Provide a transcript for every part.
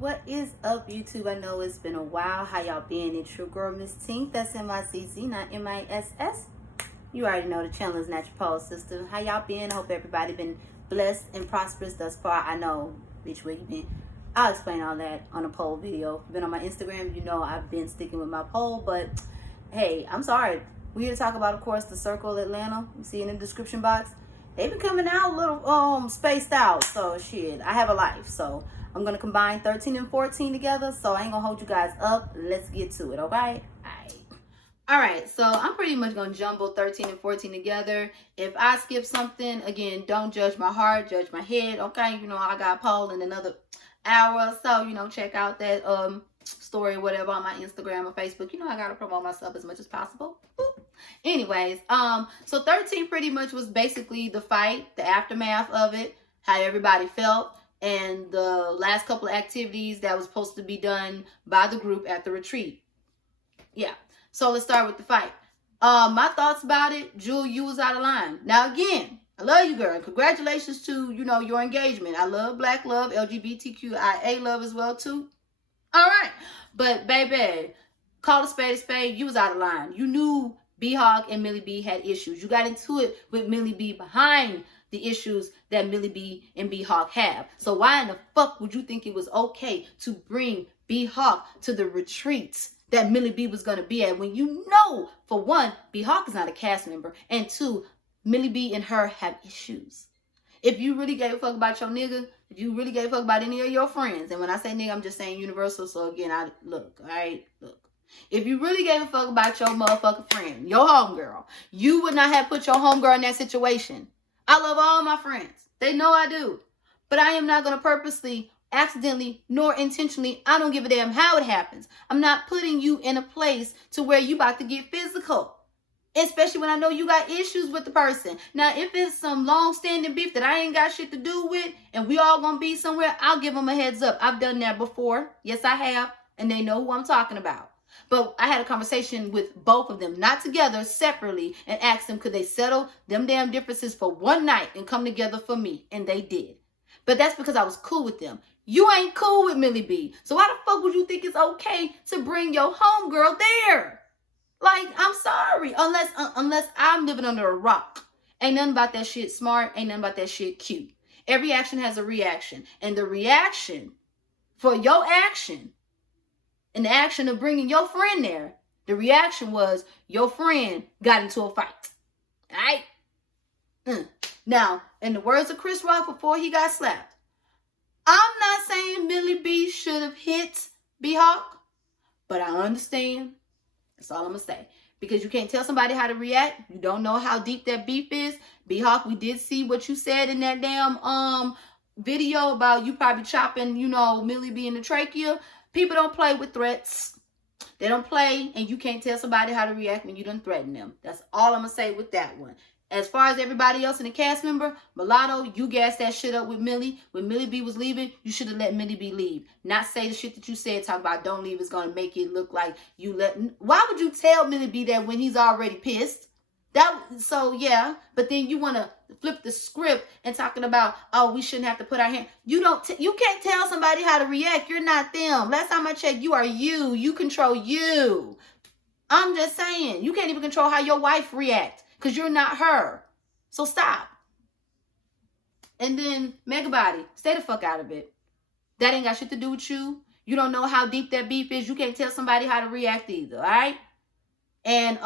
What is up, YouTube? I know it's been a while. How y'all been? It's your girl, Miss Tink. That's M-I-C-C, not M-I-S-S. You already know the channel is Natural Pole Sister. How y'all been? I hope everybody been blessed and prosperous thus far. I know, bitch, where you been? I'll explain all that on a poll video. If you've been on my Instagram, you know I've been sticking with my poll. But, hey, I'm sorry. We're here to talk about, of course, the Circle Atlanta. You see in the description box. They've been coming out a little spaced out. So, shit, I have a life. So, I'm going to combine 13 and 14 together, so I ain't going to hold you guys up. Let's get to it, okay? All right, so I'm pretty much going to jumble 13 and 14 together. If I skip something, again, don't judge my heart, judge my head, okay? You know, I got a poll in another hour or so, you know, check out that story or whatever on my Instagram or Facebook. You know, I got to promote myself as much as possible. Anyways, so 13 pretty much was basically the fight, the aftermath of it, how everybody felt, and the last couple of activities that was supposed to be done by the group at the retreat. Yeah, so let's start with the fight. My thoughts about it, Jewel, you was out of line. Now, again, I love you, girl. Congratulations to, you know, your engagement. I love Black love, LGBTQIA love as well, too. All right, but, baby, call a spade, you was out of line. You knew B-Hawk and Millie B had issues. You got into it with Millie B behind the issues that Millie B and B-Hawk have. So why in the fuck would you think it was okay to bring B-Hawk to the retreats that Millie B was going to be at when you know, for one, B-Hawk is not a cast member, and two, Millie B and her have issues. If you really gave a fuck about your nigga, if you really gave a fuck about any of your friends, and when I say nigga, I'm just saying universal, so again, look. If you really gave a fuck about your motherfucking friend, your homegirl, you would not have put your homegirl in that situation. I love all my friends. They know I do. But I am not going to purposely, accidentally, nor intentionally, I don't give a damn how it happens. I'm not putting you in a place to where you about to get physical. Especially when I know you got issues with the person. Now, if it's some long-standing beef that I ain't got shit to do with, and we all going to be somewhere, I'll give them a heads up. I've done that before. Yes, I have. And they know who I'm talking about. But I had a conversation with both of them, not together, separately, and asked them, could they settle them damn differences for one night and come together for me? And they did. But that's because I was cool with them. You ain't cool with Millie B. So why the fuck would you think it's okay to bring your homegirl there? Like, I'm sorry. Unless I'm living under a rock. Ain't nothing about that shit smart. Ain't nothing about that shit cute. Every action has a reaction. And the reaction for your action, and the action of bringing your friend there, the reaction was your friend got into a fight. All right? Now, in the words of Chris Rock before he got slapped, I'm not saying Millie B should have hit B-Hawk, but I understand. That's all I'm going to say. Because you can't tell somebody how to react. You don't know how deep that beef is. B-Hawk, we did see what you said in that damn video about you probably chopping, you know, Millie B in the trachea. People don't play with threats. They don't play, and you can't tell somebody how to react when you done threaten them. That's all I'm going to say with that one. As far as everybody else in the cast member, Mulatto, you gassed that shit up with Millie. When Millie B was leaving, you should have let Millie B leave. Not say the shit that you said, talk about don't leave is going to make it look like you let... Why would you tell Millie B that when he's already pissed? So, yeah, but then you want to flip the script and talking about, oh, we shouldn't have to put our hand. You can't tell somebody how to react. You're not them. Last time I checked, you are you. You control you. I'm just saying, you can't even control how your wife reacts because you're not her. So stop. And then Megabody, stay the fuck out of it. That ain't got shit to do with you. You don't know how deep that beef is. You can't tell somebody how to react either, all right? And,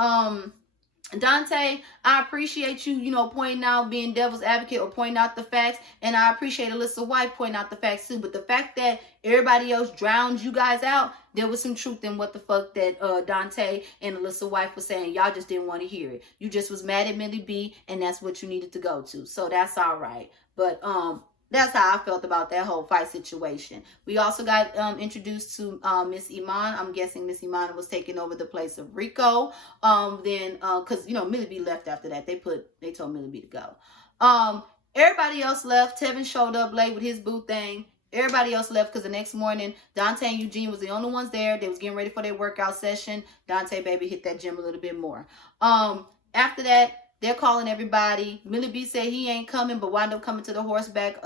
Dante, I appreciate you, you know, pointing out, being devil's advocate or pointing out the facts. And I appreciate Alyssa's wife pointing out the facts too. But the fact that everybody else drowned you guys out, there was some truth in what the fuck that Dante and Alyssa's wife was saying. Y'all just didn't want to hear it. You just was mad at Millie B, and that's what you needed to go to. So that's all right. But that's how I felt about that whole fight situation. We also got introduced to Miss Iman. I'm guessing Miss Iman was taking over the place of Rico. Because, you know, Millie B left after that. They told Millie B to go. Everybody else left. Tevin showed up late with his boo thing. Everybody else left because the next morning, Dante and Eugene was the only ones there. They was getting ready for their workout session. Dante, baby, hit that gym a little bit more. After that, they're calling everybody. Millie B said he ain't coming, but wound up coming to the horseback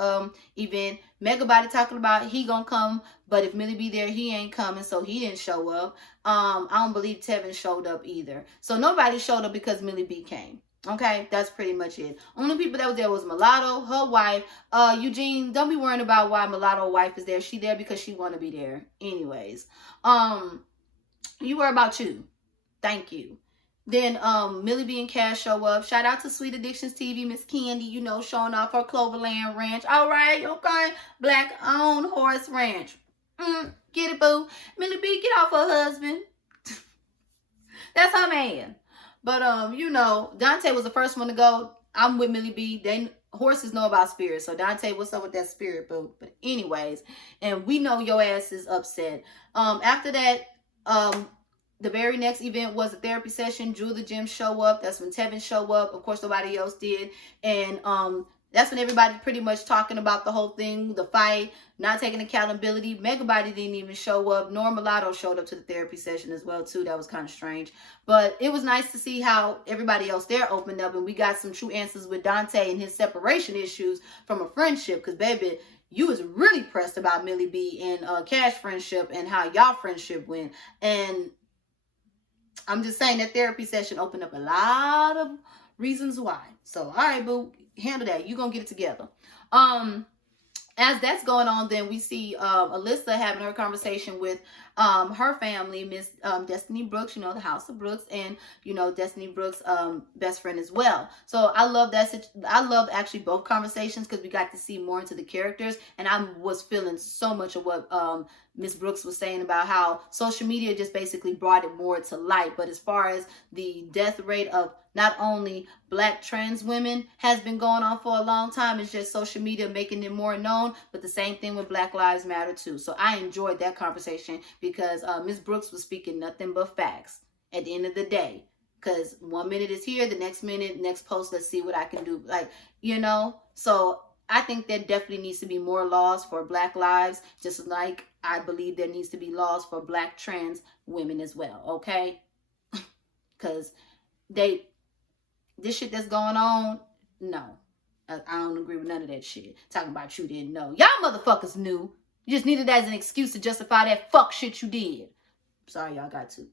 event. Megabody talking about he gonna come, but if Millie B there, he ain't coming, so he didn't show up. I don't believe Tevin showed up either. So nobody showed up because Millie B came. Okay, that's pretty much it. Only people that was there was Mulatto, her wife. Eugene, don't be worrying about why Mulatto wife is there. She there because she want to be there. Anyways, you worry about you. Thank you. Then Millie B and Cash show up. Shout out to Sweet Addictions TV, Miss Candy, you know, showing off her Cloverland Ranch. All right, okay. Black owned horse ranch. Get it, boo. Millie B, get off her husband. That's her man. But you know, Dante was the first one to go. I'm with Millie B. Horses know about spirits. So Dante, what's up with that spirit, boo? But anyways, and we know your ass is upset. After that, the very next event was a therapy session. Drew the Gym show up. That's when Tevin show up. Of course, nobody else did. And that's when everybody pretty much talking about the whole thing, the fight, not taking accountability. Megabody didn't even show up. Nor Mulatto showed up to the therapy session as well, too. That was kind of strange. But it was nice to see how everybody else there opened up. And we got some true answers with Dante and his separation issues from a friendship. Because, baby, you was really pressed about Millie B and Cash friendship and how y'all friendship went. And I'm just saying that therapy session opened up a lot of reasons why. So, all right, boo, handle that. You gonna get it together. As that's going on, then we see Alyssa having her conversation with her family, Miss Destiny Brooks, you know, the House of Brooks, and, you know, Destiny Brooks' best friend as well. So I love that. I love actually both conversations because we got to see more into the characters, and I was feeling so much of what Miss Brooks was saying about how social media just basically brought it more to light. But as far as the death rate of not only Black trans women has been going on for a long time, it's just social media making it more known, but the same thing with Black Lives Matter too. So I enjoyed that conversation because Miss Brooks was speaking nothing but facts at the end of the day. Because 1 minute is here, the next minute, next post, let's see what I can do. Like, you know, so I think there definitely needs to be more laws for Black lives, just like I believe there needs to be laws for Black trans women as well, okay? Because this shit that's going on, no. I don't agree with none of that shit. Talking about you didn't know. Y'all motherfuckers knew. You just needed that as an excuse to justify that fuck shit you did. Sorry, y'all got to.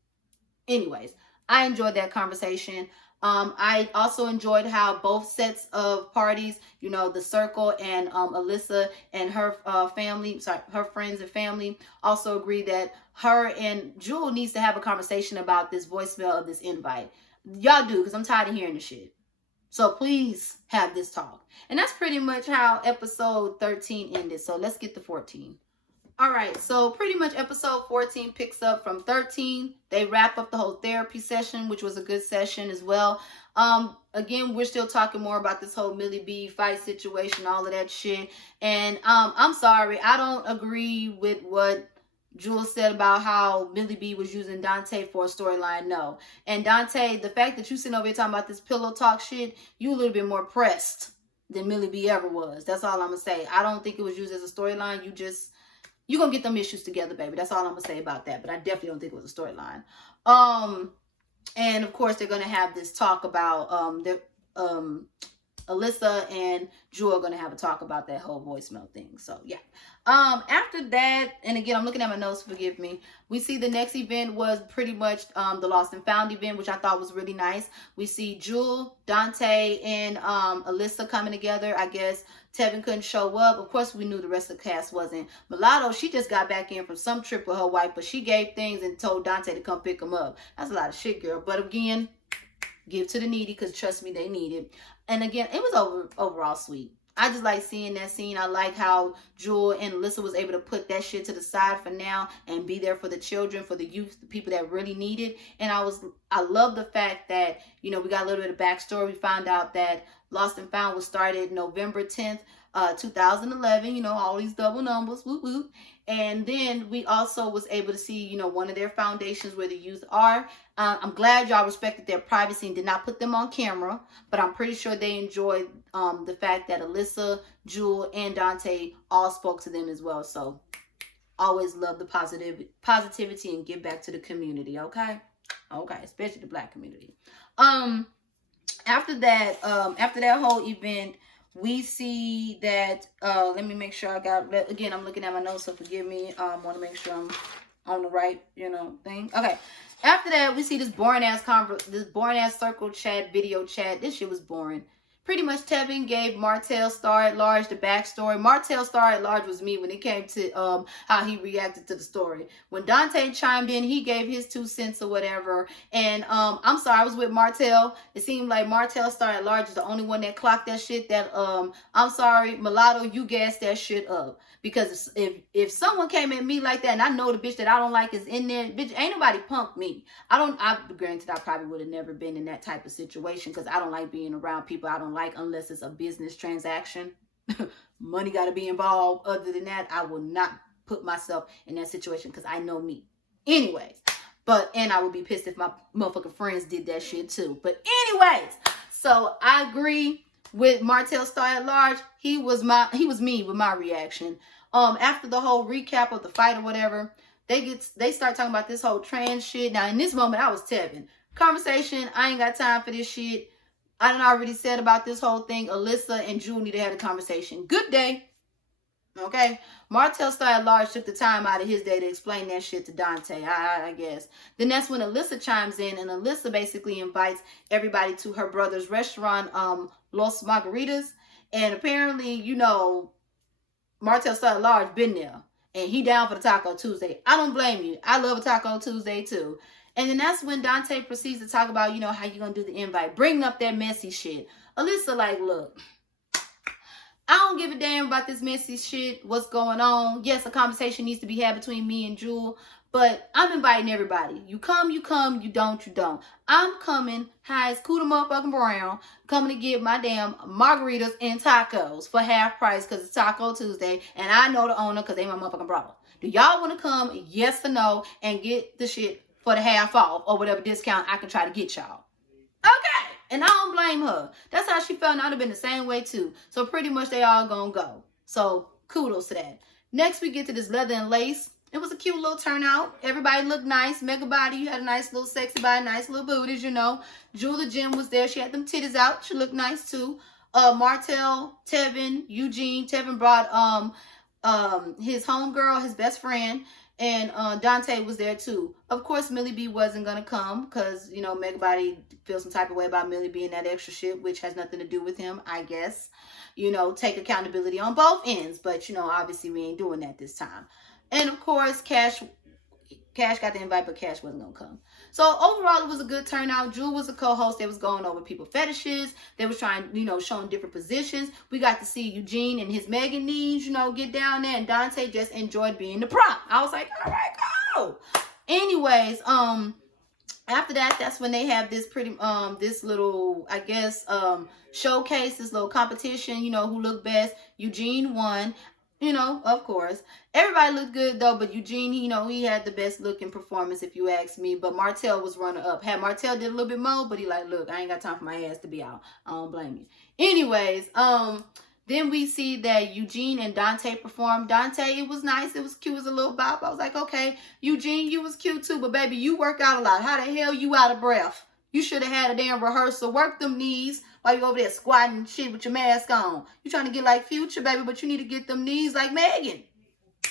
Anyways, I enjoyed that conversation. I also enjoyed how both sets of parties, you know, the Circle and Alyssa and her her friends and family also agreed that her and Jewel needs to have a conversation about this voicemail of this invite. Y'all do, because I'm tired of hearing this shit. So please have this talk. And that's pretty much how episode 13 ended. So let's get to 14. All right, so pretty much episode 14 picks up from 13. They wrap up the whole therapy session, which was a good session as well. Again, we're still talking more about this whole Millie B fight situation, all of that shit. And I'm sorry, I don't agree with what Jules said about how Millie B was using Dante for a storyline. No. And Dante, the fact that you sitting over here talking about this pillow talk shit, you a little bit more pressed than Millie B ever was. That's all I'm going to say. I don't think it was used as a storyline. You're going to get them issues together, baby. That's all I'm going to say about that. But I definitely don't think it was a storyline. And, of course, they're going to have this talk about Alyssa and Jewel are going to have a talk about that whole voicemail thing. So, yeah. After that, and again, I'm looking at my notes, forgive me. We see the next event was pretty much the Lost and Found event, which I thought was really nice. We see Jewel, Dante, and Alyssa coming together. I guess Tevin couldn't show up. Of course, we knew the rest of the cast wasn't. Mulatto, she just got back in from some trip with her wife, but she gave things and told Dante to come pick him up. That's a lot of shit, girl. But again, give to the needy, because trust me, they need it. And again, it was overall sweet. I just like seeing that scene. I like how Jewel and Alyssa was able to put that shit to the side for now and be there for the children, for the youth, the people that really need it. And I love the fact that, you know, we got a little bit of backstory. We found out that Lost and Found was started November 10th, 2011, you know, all these double numbers, whoop whoop. And then we also was able to see, you know, one of their foundations where the youth are. I'm glad y'all respected their privacy and did not put them on camera, but I'm pretty sure they enjoyed the fact that Alyssa, Jewel, and Dante all spoke to them as well. So always love the positivity and give back to the community, okay? Okay, especially the Black community. After that whole event, we see that let me make sure I got, again, I'm looking at my notes, so forgive me. Want to make sure I'm on the right, thing. Okay. After that, we see this boring ass circle chat, video chat. This shit was boring. Pretty much Tevin gave Martell Star at Large the backstory. Martell Star at Large was me when it came to how he reacted to the story. When Dante chimed in, he gave his 2 cents or whatever. And I'm sorry, I was with Martell. It seemed like Martell Star at Large is the only one that clocked that shit. That I'm sorry, Mulatto, you gassed that shit up. Because if someone came at me like that, and I know the bitch that I don't like is in there, bitch, ain't nobody punked me. Granted, I probably would have never been in that type of situation because I don't like being around people I don't like unless it's a business transaction. Money got to be involved. Other than that, I will not put myself in that situation because I know me. Anyways, and I would be pissed if my motherfucking friends did that shit too. But anyways, so I agree with Martell Star at Large. He was me with my reaction. After the whole recap of the fight or whatever, they start talking about this whole trans shit. Now in this moment, I was Tevin. Conversation, I ain't got time for this shit. I done already said about this whole thing. Alyssa and Jewel need to have a conversation. Good day. Okay, Martell Star at Large took the time out of his day to explain that shit to Dante, I guess. Then that's when Alyssa chimes in, and Alyssa basically invites everybody to her brother's restaurant, Los Margaritas. And apparently, Martell Star at Large been there, and he down for the Taco Tuesday. I don't blame you. I love a Taco Tuesday too. And then that's when Dante proceeds to talk about, how you gonna do the invite, bringing up that messy shit. Alyssa like, look, I don't give a damn about this messy shit, what's going on. Yes, a conversation needs to be had between me and Jewel, but I'm inviting everybody. You come, you don't, you don't. I'm coming high as Cooter motherfucking Brown, coming to get my damn margaritas and tacos for half price because it's Taco Tuesday, and I know the owner because they my motherfucking brother. Do y'all want to come, yes or no, and get the shit for the half off or whatever discount I can try to get y'all? Okay. And I don't blame her. That's how she felt, and I'd have been the same way too. So pretty much they all gonna go. So kudos to that. Next we get to this leather and lace. It was a cute little turnout. Everybody looked nice. Mega body. You had a nice little sexy body, nice little booties, Jewel the Gym was there. She had them titties out. She looked nice too. Martell, Tevin, Eugene. Tevin brought his homegirl, his best friend. And Dante was there too. Of course, Millie B wasn't going to come because, Mega Body feels some type of way about Millie being that extra shit, which has nothing to do with him, I guess. Take accountability on both ends. But, obviously we ain't doing that this time. And of course, Cash got the invite, but Cash wasn't going to come. So overall, it was a good turnout. Jewel was a co-host. They was going over people fetishes. They was trying, showing different positions. We got to see Eugene and his Megan knees, get down there. And Dante just enjoyed being the prop. I was like, all right, go. Anyways, after that, that's when they have this this little, I guess, showcase, this little competition, who looked best. Eugene won. Of course. Everybody looked good, though, but Eugene, he had the best looking performance, if you ask me. But Martell was runner-up. Had Martell did a little bit more, but he like, look, I ain't got time for my ass to be out. I don't blame you. Anyways, then we see that Eugene and Dante performed. Dante, it was nice. It was cute as a little bop. I was like, okay, Eugene, you was cute, too. But, baby, you work out a lot. How the hell you out of breath? You should have had a damn rehearsal. Work them knees while you over there squatting shit with your mask on. You trying to get like Future, baby, but you need to get them knees like Megan.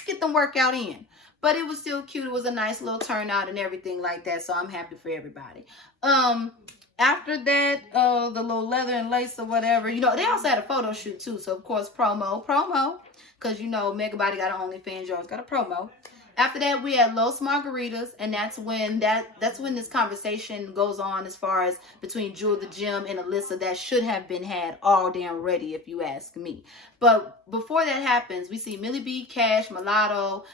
Get them workout in. But it was still cute. It was a nice little turnout and everything like that. So I'm happy for everybody. After that, the little leather and lace or whatever, they also had a photo shoot too. So of course, promo. Because Mega Body got an OnlyFans, yours got a promo. After that, we had Los Margaritas, and that's when this conversation goes on as far as between Jewel the Gym and Alyssa that should have been had all damn ready, if you ask me. But before that happens, we see Millie B, Cash, Mulatto.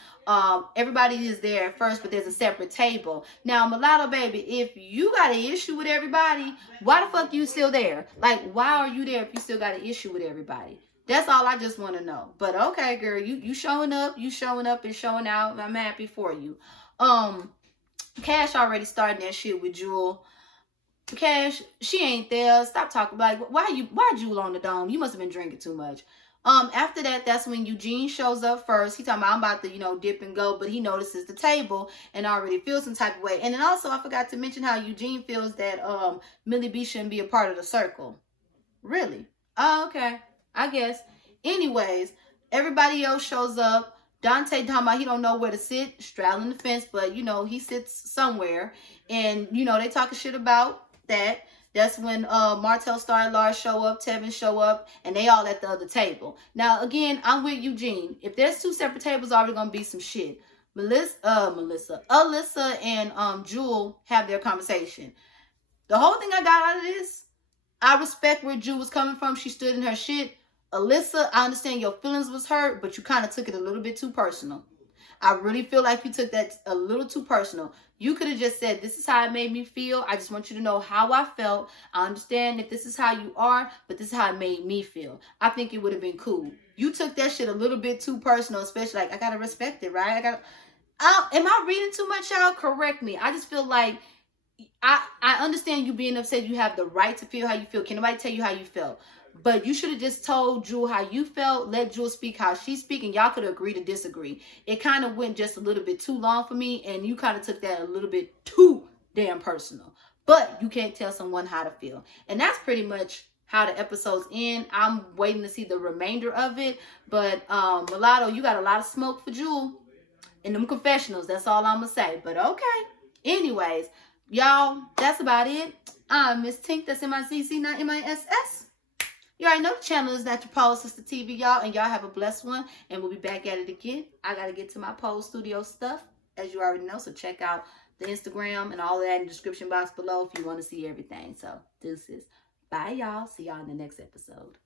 Everybody is there at first, but there's a separate table. Now, Mulatto, baby, if you got an issue with everybody, why the fuck you still there? Like, why are you there if you still got an issue with everybody? That's all I just want to know. But okay, girl, you showing up and showing out. I'm happy for you. Cash already starting that shit with Jewel. Cash, she ain't there. Stop talking. Like, why Jewel on the dome? You must have been drinking too much. After that, that's when Eugene shows up first. He talking about, I'm about to, you know, dip and go, but he notices the table and already feels some type of way. And then also, I forgot to mention how Eugene feels that Millie B shouldn't be a part of the circle. Really? Oh, okay. I guess. Anyways, everybody else shows up. Dante talking about he don't know where to sit, straddling the fence, but you know, he sits somewhere. And you know, they talking shit about that. That's when Martell Star and Lars show up, Tevin show up, and they all at the other table. Now, again, I'm with Eugene. If there's two separate tables, already gonna be some shit. Alyssa and Jewel have their conversation. The whole thing I got out of this, I respect where Jewel was coming from. She stood in her shit. Alyssa, I understand your feelings was hurt, but you kind of took it a little bit too personal. I really feel like you took that a little too personal. You could have just said, this is how it made me feel. I just want you to know how I felt. I understand if this is how you are, but this is how it made me feel. I think it would have been cool. You took that shit a little bit too personal, especially like, I got to respect it, right? Am I reading too much, y'all? Correct me. I just feel like, I understand you being upset. You have the right to feel how you feel. Can nobody tell you how you felt? But you should have just told Jewel how you felt. Let Jewel speak how she's speaking. Y'all could agree to disagree. It kind of went just a little bit too long for me. And you kind of took that a little bit too damn personal. But you can't tell someone how to feel. And that's pretty much how the episodes end. I'm waiting to see the remainder of it. But Mulatto, you got a lot of smoke for Jewel in them confessionals. That's all I'm going to say. But okay. Anyways, y'all, that's about it. I'm Miss Tink. That's M-I-Z-Z, not M-I-S-S. You already know the channel is Natural Pole Sister TV, y'all. And y'all have a blessed one. And we'll be back at it again. I got to get to my pole studio stuff, as you already know. So check out the Instagram and all of that in the description box below if you want to see everything. So this is bye, y'all. See y'all in the next episode.